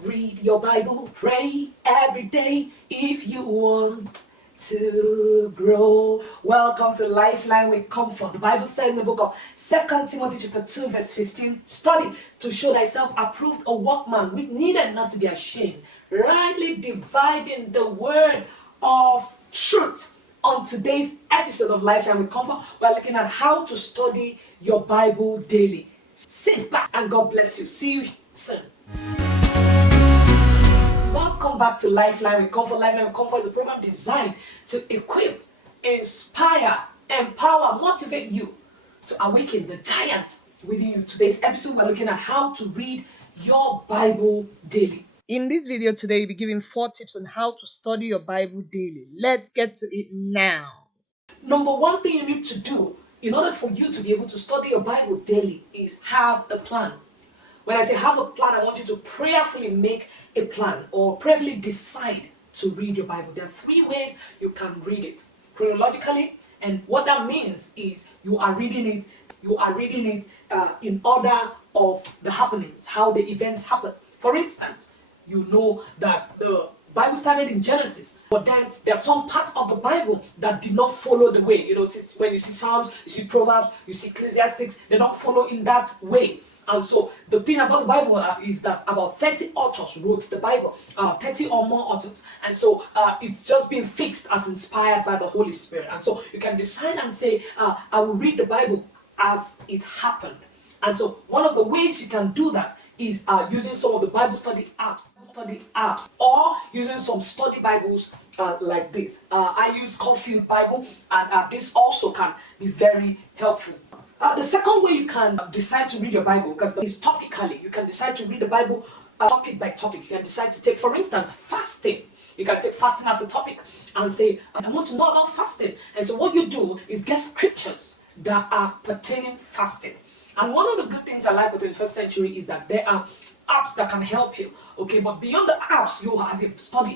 Read your Bible, pray every day if you want to grow. Welcome to Lifeline with Comfort. The Bible said in the book of 2 Timothy chapter 2 verse 15, study to show thyself approved, a workman which needeth not to be ashamed, rightly dividing the word of truth. On today's episode of Lifeline with Comfort, we're looking at how to study your Bible daily. Sit back and God bless you. See you soon. Welcome back to Lifeline with Comfort. Lifeline with Comfort is a program designed to equip, inspire, empower, motivate you to awaken the giant within you. Today's episode, we're looking at how to read your Bible daily. In this video today, you'll be given 4 tips on how to study your Bible daily. Let's get to it now. Number one thing you need to do in order for you to be able to study your Bible daily is have a plan. When I say have a plan, I want you to prayerfully make a plan or prayerfully decide to read your Bible. There are 3 ways you can read it. Chronologically, and what that means is you are reading it in order of the happenings, how the events happen. For instance, you know that the Bible started in Genesis, but then there are some parts of the Bible that did not follow the way. When you see Psalms, you see Proverbs, you see Ecclesiastics, they don't follow in that way. And so the thing about the Bible is that about 30 authors wrote the Bible, 30 or more authors. And so it's just been fixed as inspired by the Holy Spirit. And so you can decide and say, I will read the Bible as it happened. And so one of the ways you can do that is using some of the Bible study apps, or using some study Bibles like this. I use Confused Bible, and this also can be very helpful. The second way you can decide to read your Bible, because it's topically, you can decide to read the Bible topic by topic. You can decide to take, for instance, fasting. You can take fasting as a topic and say, I want to know about fasting. And so what you do is get scriptures that are pertaining fasting. And one of the good things I like with the 21st century is that there are apps that can help you. Okay, but beyond the apps, you have a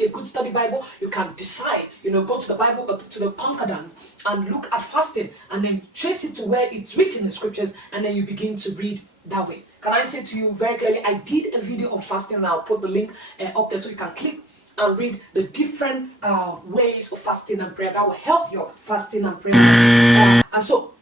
good study Bible. You can decide, go to the Bible, to the concordance, and look at fasting, and then trace it to where it's written in scriptures, and then you begin to read that way. Can I say to you very clearly, I did a video on fasting, and I'll put the link up there so you can click and read the different ways of fasting and prayer that will help your fasting and prayer. And so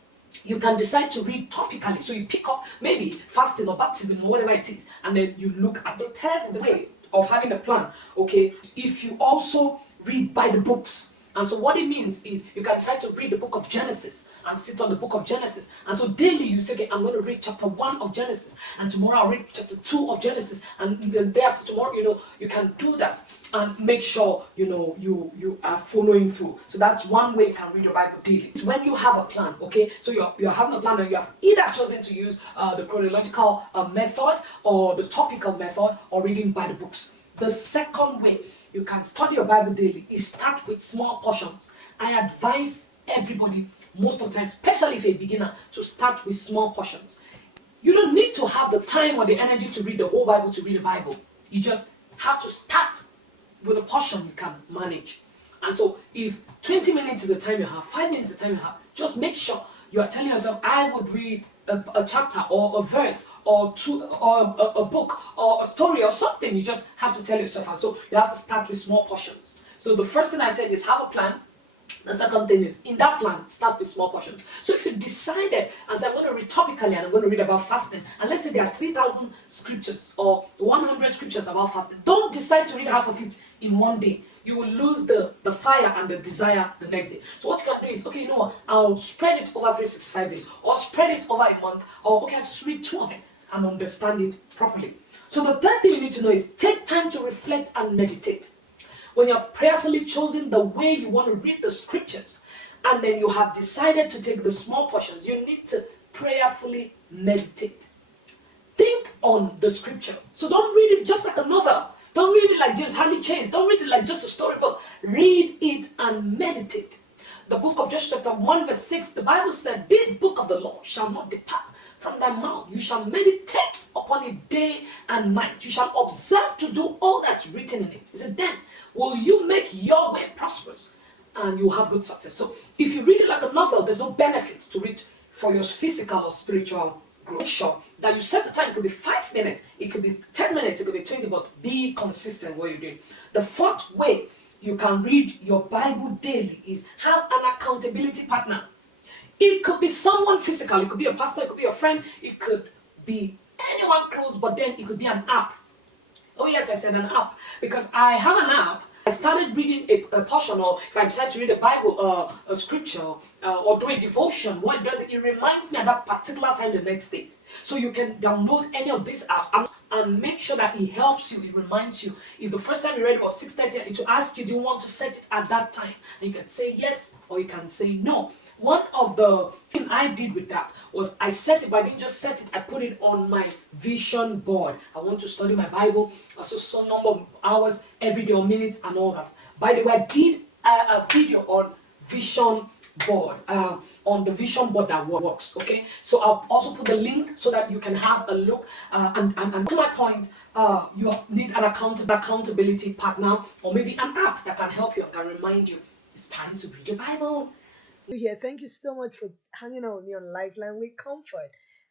you can decide to read topically. So you pick up maybe fasting or baptism or whatever it is, and then you look at the third way of having a plan. Okay, if you also read by the books. And so what it means is you can decide to read the book of Genesis and sit on the book of Genesis. And so daily you say, okay, I'm going to read chapter 1 of Genesis, and tomorrow I'll read chapter 2 of Genesis, and the day after tomorrow, you can do that and make sure, you are following through. So that's one way you can read your Bible daily. It's when you have a plan, okay? So you're having a plan, and you have either chosen to use the chronological method or the topical method, or reading by the books. The second way you can study your Bible daily is start with small portions. I advise everybody most of the time, especially if you're a beginner, to start with small portions. You don't need to have the time or the energy to read the whole Bible to read the Bible. You just have to start with a portion you can manage. And so if 20 minutes is the time you have, 5 minutes is the time you have, just make sure you are telling yourself, I would read a chapter or a verse or two, or a book or a story or something. You just have to tell yourself. And so you have to start with small portions. So the first thing I said is have a plan. The second thing is, in that plan, start with small portions. So if you decided, as I'm going to read topically and I'm going to read about fasting, and let's say there are 3,000 scriptures or 100 scriptures about fasting, don't decide to read half of it in one day. You will lose the fire and the desire the next day. So what you can do is, okay, I'll spread it over 365 days, or spread it over a month, or okay, I'll just read 2 of it and understand it properly. So the third thing you need to know is take time to reflect and meditate. When you have prayerfully chosen the way you want to read the scriptures, and then you have decided to take the small portions, you need to prayerfully meditate. Think on the scripture. So don't read it just like a novel. Don't read it like James Hadley Chase. Don't read it like just a storybook. Read it and meditate. The book of Joshua chapter 1 verse 6, the Bible said, this book of the law shall not depart from thy mouth. You shall meditate upon it day and night. You shall observe to do all that's written in it. He said, then will you make your way prosperous, and you'll have good success. So if you read it like a novel, there's no benefit to read for your physical or spiritual grow. Make sure that you set the time. It could be 5 minutes, it could be 10 minutes, it could be 20, but be consistent what you're doing. The fourth way you can read your Bible daily is have an accountability partner. It could be someone physical, it could be a pastor, it could be a friend, it could be anyone close, but then it could be an app. Oh yes, I said an app, because I have an app. I started reading a portion, or if I decide to read a Bible, a scripture, or do a devotion, what it does, it reminds me at that particular time the next day. So you can download any of these apps and make sure that it helps you, it reminds you. If the first time you read it was 6:30, it will ask you, do you want to set it at that time? And you can say yes, or you can say no. One of the things I did with that was I set it, but I didn't just set it, I put it on my vision board. I want to study my Bible, so some number of hours every day or minutes and all that. By the way, I did a video on vision board, on the vision board that works, okay? So I'll also put the link so that you can have a look, and to my point, you need an accountability partner, or maybe an app that can help you and can remind you it's time to read your Bible. Here, thank you so much for hanging out with me on Lifeline with Comfort.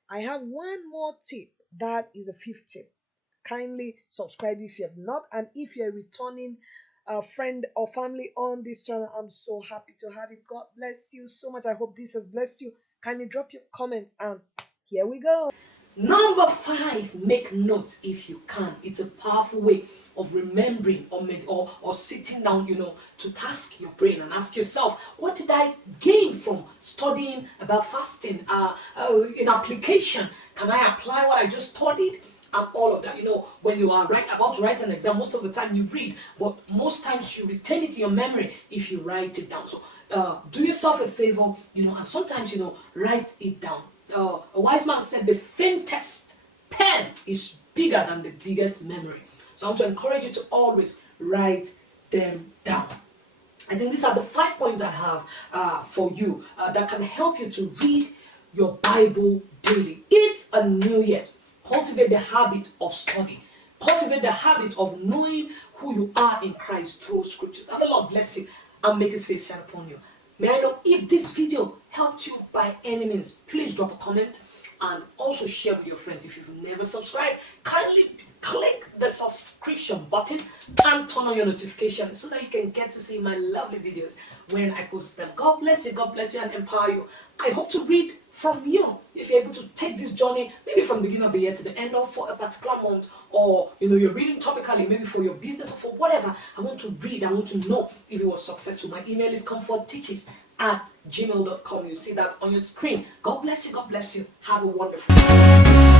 I have one more tip. That is a fifth tip. Kindly subscribe if you have not, and if you're a returning friend or family on this channel, I'm so happy to have you. God bless you so much. I hope this has blessed you. Kindly drop your comments, and here we go. Number 5, make notes if you can. It's a powerful way of remembering, or sitting down, to task your brain and ask yourself, what did I gain from studying about fasting? In application, can I apply what I just studied? And all of that. When you are about to write an exam, most of the time you read, but most times you retain it in your memory if you write it down. So do yourself a favor, and sometimes, write it down. A wise man said the faintest pen is bigger than the biggest memory. So I want to encourage you to always write them down. I think these are the 5 points I have for you that can help you to read your Bible daily. It's a new year. Cultivate the habit of study. Cultivate the habit of knowing who you are in Christ through scriptures. And the Lord bless you and make his face shine upon you. May I know if this video helped you by any means. Please drop a comment and also share with your friends. If you've never subscribed, kindly click the subscription button and turn on your notifications so that you can get to see my lovely videos when I post them. God bless you and empower you. I hope to read from you if you're able to take this journey, maybe from the beginning of the year to the end, or for a particular month, or you're reading topically, maybe for your business or for whatever. I want to read, I want to know if it was successful. My email is comfortteaches@gmail.com. You see that on your screen. God bless you. Have a wonderful day.